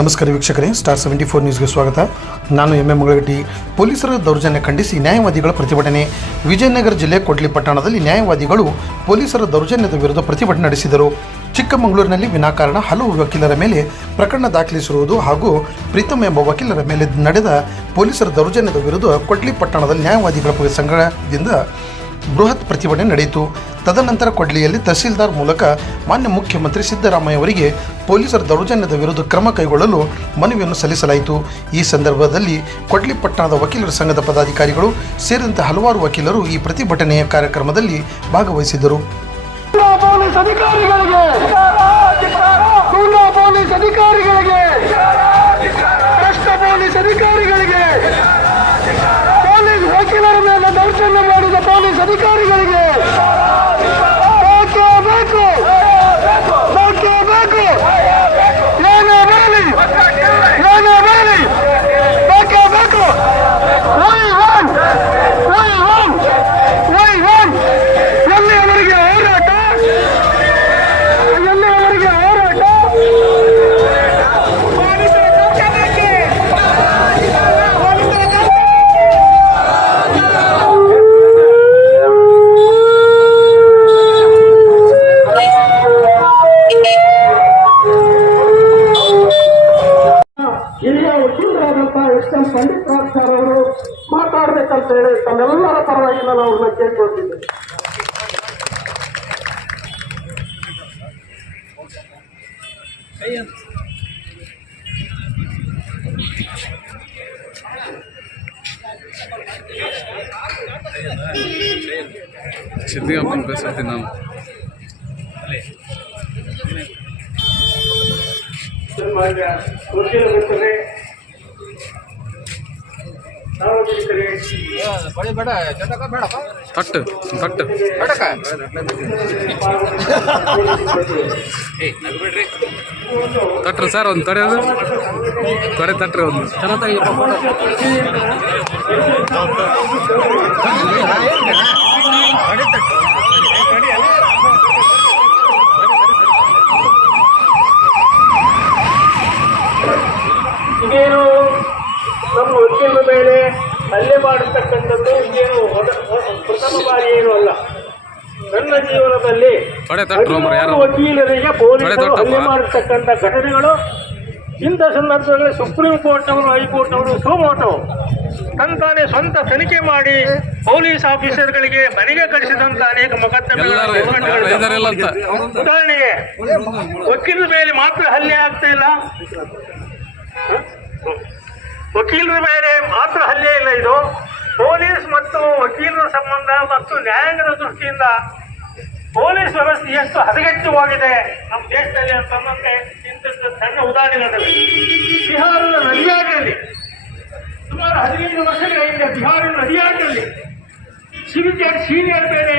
ನಮಸ್ಕಾರ ವೀಕ್ಷಕರೇ star seventy four ನ್ಯೂಸ್ಗೆ ಸ್ವಾಗತ. ನಾನು ಎಂ ಎಂ ಮಂಗಳಗಟ್ಟಿ. ಪೊಲೀಸರ ದೌರ್ಜನ್ಯ ಖಂಡಿಸಿ ನ್ಯಾಯವಾದಿಗಳ ಪ್ರತಿಭಟನೆ. ವಿಜಯನಗರ ಜಿಲ್ಲೆ ಕೊಡ್ಲಿ ಪಟ್ಟಣದಲ್ಲಿ ನ್ಯಾಯವಾದಿಗಳು ಪೊಲೀಸರ ದೌರ್ಜನ್ಯದ ವಿರುದ್ಧ ಪ್ರತಿಭಟನೆ ನಡೆಸಿದರು. ಚಿಕ್ಕಮಗಳೂರಿನಲ್ಲಿ ವಿನಾಕಾರಣ ಹಲವು ವಕೀಲರ ಮೇಲೆ ಪ್ರಕರಣ ದಾಖಲಿಸಿರುವುದು ಹಾಗೂ ಪ್ರೀತಮ್ ಎಂಬ ವಕೀಲರ ಮೇಲೆ ನಡೆದ ಪೊಲೀಸರ ದೌರ್ಜನ್ಯದ ವಿರುದ್ಧ ಕೊಡ್ಲಿ ಪಟ್ಟಣದಲ್ಲಿ ನ್ಯಾಯವಾದಿಗಳ ಸಂಘದಿಂದ ಬೃಹತ್ ಪ್ರತಿಭಟನೆ ನಡೆಯಿತು. ತದನಂತರ ಕೊಡ್ಲಿಯಲ್ಲಿ ತಹಸೀಲ್ದಾರ್ ಮೂಲಕ ಮಾನ್ಯ ಮುಖ್ಯಮಂತ್ರಿ ಸಿದ್ದರಾಮಯ್ಯ ಅವರಿಗೆ ಪೊಲೀಸರ ದೌರ್ಜನ್ಯದ ವಿರುದ್ಧ ಕ್ರಮ ಕೈಗೊಳ್ಳಲು ಮನವಿಯನ್ನು ಸಲ್ಲಿಸಲಾಯಿತು. ಈ ಸಂದರ್ಭದಲ್ಲಿ ಕೊಡ್ಲಿ ಪಟ್ಟಣದ ವಕೀಲರ ಸಂಘದ ಪದಾಧಿಕಾರಿಗಳು ಸೇರಿದಂತೆ ಹಲವಾರು ವಕೀಲರು ಈ ಪ್ರತಿಭಟನೆಯ ಕಾರ್ಯಕ್ರಮದಲ್ಲಿ ಭಾಗವಹಿಸಿದ್ದರು. ಪೊಲೀಸ್ ವಕೀಲರ ಮೇಲೆ ದೌರ್ಜನ್ಯ ಮಾಡಿದ ಪೊಲೀಸ್ ಹೇಳಿ ತಮ್ಮೆಲ್ಲರ ಪರವಾಗಿ ನಾನು ಅವ್ರನ್ನ ಕೇಳ್ಕೊಳ್ತಿದ್ದೆ ಸಿದ್ಧಿಗಪ್ಪನ ಬೇಸರ್ತೀನಿ ನಾನು ಸನ್ಮಾನ್ಯ ತಟ್ಟು ತಟ್ರಿ ಸರ್ ಒಂದು ತೊರೆ ಅದು ತೊರೆ ತಟ್ರಿ ಒಂದು ಇದೇನು ನಮ್ಮ ವಕೀಲರ ಮೇಲೆ ಮಾಡತಕ್ಕಂಥದ್ದು ಇದೇನು ಪ್ರಥಮ ಬಾರಿ ಏನು ಅಲ್ಲ. ನನ್ನ ಜೀವನದಲ್ಲಿ ವಕೀಲರಿಗೆ ಪೊಲೀಸರು ಹಲ್ಲೆ ಮಾಡಿರ್ತಕ್ಕಂಥ ಘಟನೆಗಳು ಇಂಥ ಸಂದರ್ಭದಲ್ಲಿ ಸುಪ್ರೀಂ ಕೋರ್ಟ್ ಅವರು ಹೈಕೋರ್ಟ್ ಅವರು ಸೋಮೋಟೋ ತಂತಾನೆ ಸ್ವಂತ ತನಿಖೆ ಮಾಡಿ ಪೊಲೀಸ್ ಆಫೀಸರ್ಗಳಿಗೆ ಮನೆಗೆ ಕಳಿಸಿದಂತ ಅನೇಕ ಉದಾಹರಣೆಗೆ ವಕೀಲರ ಮೇಲೆ ಮಾತ್ರ ಹಲ್ಲೆ ಆಗ್ತಾ ಇಲ್ಲ? ವಕೀಲರ ಮೇಲೆ ಮಾತ್ರ ಹಲ್ಲೆ ಇಲ್ಲ ಇದು. ಪೊಲೀಸ್ ಮತ್ತು ವಕೀಲರ ಸಂಬಂಧ ಮತ್ತು ನ್ಯಾಯಾಂಗದ ದೃಷ್ಟಿಯಿಂದ ಪೊಲೀಸ್ ವ್ಯವಸ್ಥೆ ಎಷ್ಟು ಹದಗೆಟ್ಟವಾಗಿದೆ ನಮ್ಮ ದೇಶದಲ್ಲಿ ಅಂತಂದಂತೆ ಇಂಥದ್ದು ಸಣ್ಣ ಉದಾಹರಣೆಗಳಲ್ಲಿ ಬಿಹಾರದ ನದಿಯಾಗಲಿ ಸುಮಾರು ಹದಿನೈದು ವರ್ಷಗಳ ಹಿಂದೆ ಬಿಹಾರದ ನದಿಯಾಗಲಿ ಸಿವಿಲ್ ಸೀನಿಯರ್ ಮೇಲೆ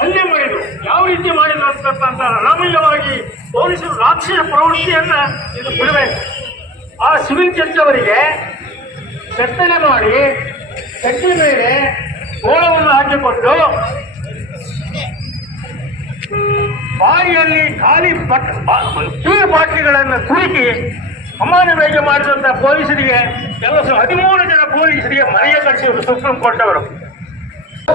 ಹಲ್ಲೆ ಮಾಡಿದ್ರು. ಯಾವ ರೀತಿ ಮಾಡಿದ್ರು ಅಂತಕ್ಕಂಥ ಅನಾಮಯ್ಯವಾಗಿ ಪೊಲೀಸರು ರಾಕ್ಷಸ ಪ್ರವೃತ್ತಿಯನ್ನ ಇದು ಬಿಡಬೇಕು. ಆ ಸಿವಿಲ್ ಜಡ್ಜ್ ಅವರಿಗೆ ಕತ್ತಲೆ ಮಾಡಿ ಕಟ್ಟಿ ಮೇಲೆ ಗೋಳವನ್ನು ಹಾಕಿಕೊಂಡು ಬಾಯಿಯಲ್ಲಿ ಖಾಲಿ ಬಟ್ ಕಿವಿ ಬಾಟ್ಲಿಗಳನ್ನು ಕುರುಕಿ ಅಮಾನವೀಯ ಮಾಡಿದಂಥ ಪೊಲೀಸರಿಗೆ ಕೆಲಸ ಹದಿಮೂರು ಜನ ಪೊಲೀಸರಿಗೆ ಮನೆಯ ಕಳಿಸಿದ್ರು ಸುಪ್ರೀಂ ಕೋರ್ಟ್ ಅವರು.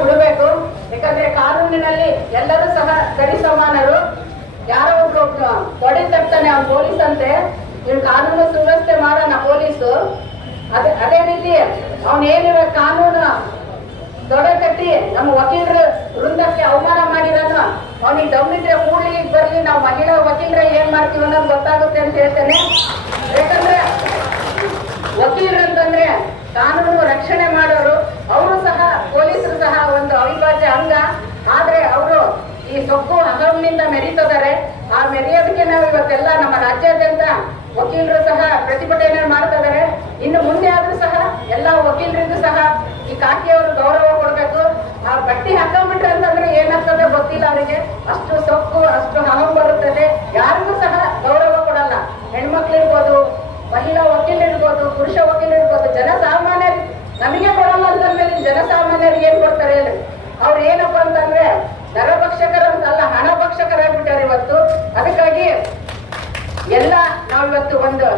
ಬಿಡಬೇಕು. ಯಾಕಂದ್ರೆ ಕಾನೂನಿನಲ್ಲಿ ಎಲ್ಲರೂ ಸಹ ಸರಿ ಸಮಾನರು. ಯಾರೋ ಒಬ್ಬ ತೊಡೆ ತರ್ತಾನೆ ಅವ್ನು ಪೊಲೀಸ್ ಅಂತೆ ಕಾನೂನು ಸುವ್ಯವಸ್ಥೆ ಮಾಡೋಣ ಪೊಲೀಸು. ಅದೇ ಅದೇ ರೀತಿ ಅವನೇನಿರೋ ಕಾನೂನು ದೊಡ್ಡ ಕಟ್ಟಿ ನಮ್ಮ ವಕೀಲರ ವೃಂದಕ್ಕೆ ಅವಮಾನ ಮಾಡಿರೋದು ಅವನಿಗೆ ದಮ್ಮಿದ್ರೆ ಕೂಡಲಿ ಬರಲಿ, ನಾವು ಮಹಿಳಾ ವಕೀಲರ ಏನ್ ಮಾಡ್ತೀವಿ ಅನ್ನೋದು ಗೊತ್ತಾಗುತ್ತೆ ಅಂತ ಹೇಳ್ತೇನೆ. ಯಾಕಂದ್ರೆ ವಕೀಲರು ಅಂತಂದ್ರೆ ಕಾನೂನು ರಕ್ಷಣೆ ಮಾಡೋರು, ಅವರು ಸಹ, ಪೊಲೀಸರು ಸಹ ಒಂದು ಅವಿಭಾಜ್ಯ ಅಂಗ. ಆದ್ರೆ ಅವರು ಈ ಸೊಕ್ಕು ಹಗಲಿನಿಂದ ಮೆರೀತಿದ್ದಾರೆ ಆ ಮೆರೆಯೋದಕ್ಕೆ ನಾವು ಇವತ್ತೆಲ್ಲ ನಮ್ಮ ರಾಜ್ಯಾದ್ಯಂತ ವಕೀಲರು ಸಹ ಪ್ರತಿಭಟನೆ ಮಾಡ್ತಾ ಇದಾರೆ ಇನ್ನು ಮುಂದೆ ಆದ್ರೂ ಸಹ ಎಲ್ಲ ವಕೀಲರಿಗೂ ಸಹ ಈ ಕಾಕಿಯವರು ಗೌರವ ಕೊಡ್ಬೇಕು. ಆ ಬಟ್ಟಿ ಹಾಕೊಂಡ್ಬಿಟ್ರೆ ಅಂತಂದ್ರೆ ಏನಾಗ್ತದೆ ಗೊತ್ತಿಲ್ಲ ಅವರಿಗೆ. ಅಷ್ಟು ಸೊಕ್ಕು, ಅಷ್ಟು ಹಣ ಬರುತ್ತದೆ. ಯಾರಿಗೂ ಸಹ ಒಂದು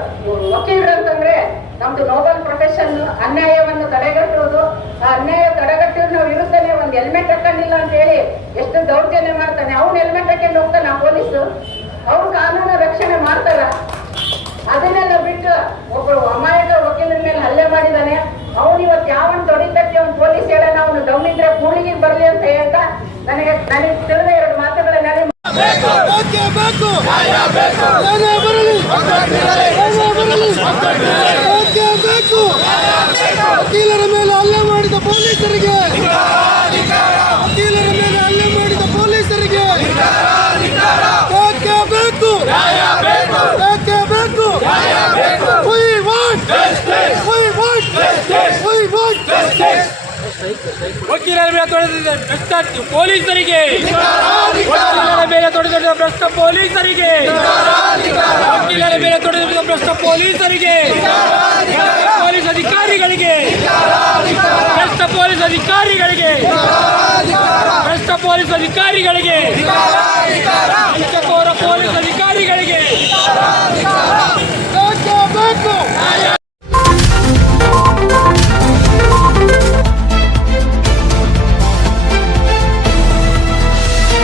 ವಕೀಲರು ಅಂತಂದ್ರೆ ನಮ್ದು ನೋಬಲ್ ಪ್ರೊಫೆಷನ್ ಅನ್ಯಾಯವನ್ನು ತಡೆಗಟ್ಟುವುದು. ಆ ಅನ್ಯಾಯ ತಡೆಗಟ್ಟಿದ್ರು ನಾವು ಇರುತ್ತೇನೆ ಒಂದು ಹೆಲ್ಮೆಟ್ ಹಾಕೊಂಡಿಲ್ಲ ಅಂತ ಹೇಳಿ ಎಷ್ಟು ದೌರ್ಜನ್ಯ ಮಾಡ್ತಾನೆ. ಅವ್ನು ಹೆಲ್ಮೆಟ್ ಹಾಕೊಂಡು ಹೋಗ್ತಾನೆ ಆ ಪೊಲೀಸು. ಅವ್ರು ಕಾನೂನು ರಕ್ಷಣೆ ಮಾಡ್ತಾರ. ಅದನ್ನೆಲ್ಲ ಬಿಟ್ಟು ಒಬ್ಬರು ಅಮಾಯಕ ವಕೀಲರ ಮೇಲೆ ಹಲ್ಲೆ ಮಾಡಿದಾನೆ. ಅವನು ಇವತ್ತು ಯಾವನ್ ತೊಡಿತಕ್ಕೆ ಅವ್ನು ಪೊಲೀಸ್ ಹೇಳೋಣ ಅವನು ಡೌನಿದ್ರೆ ಕೂಳಿಗೆ ಬರ್ಲಿ ಅಂತ ಹೇಳ್ತಾ ನನಗೆ ನನಗೆ ತಿಳಿದ ಎರಡು ಮಾತುಗಳನ್ನ ಹೇಳಿ ಬೇಕೇ ಬೇಕು ಏನೇ ಬರಲಿ ಏನೇ ಬರಲಿ ಬೇಕೇ ಬೇಕು ವಕೀಲರ ಮೇಲೆ ಹಲ್ಲೆ ಮಾಡಿದ ಪೊಲೀಸರಿಗೆ ವಕೀಲರ ಮೇಲೆ ಹಲ್ಲೆ ಮಾಡಿದ ಪೊಲೀಸರಿಗೆ ಬೇಕೇ ಬೇಕು ಬೇಕೇ ಬೇಕು We want We want We want ವಕೀಲರ ಮೇಲೆ ತೊಡೆದ ಪೊಲೀಸರಿಗೆ. ವಕೀಲರ ಮೇಲೆ ತೊಡೆದ ಭ್ರಷ್ಟ ಪೊಲೀಸರಿಗೆ. ವಕೀಲರ ಮೇಲೆ ತೊಡೆದ ಭ್ರಷ್ಟ ಪೊಲೀಸರಿಗೆ. ಪೊಲೀಸ್ ಅಧಿಕಾರಿಗಳಿಗೆ. ಭ್ರಷ್ಟ ಪೊಲೀಸ್ ಅಧಿಕಾರಿಗಳಿಗೆ. ಭ್ರಷ್ಟ ಪೊಲೀಸ್ ಅಧಿಕಾರಿಗಳಿಗೆ. ಪೊಲೀಸ್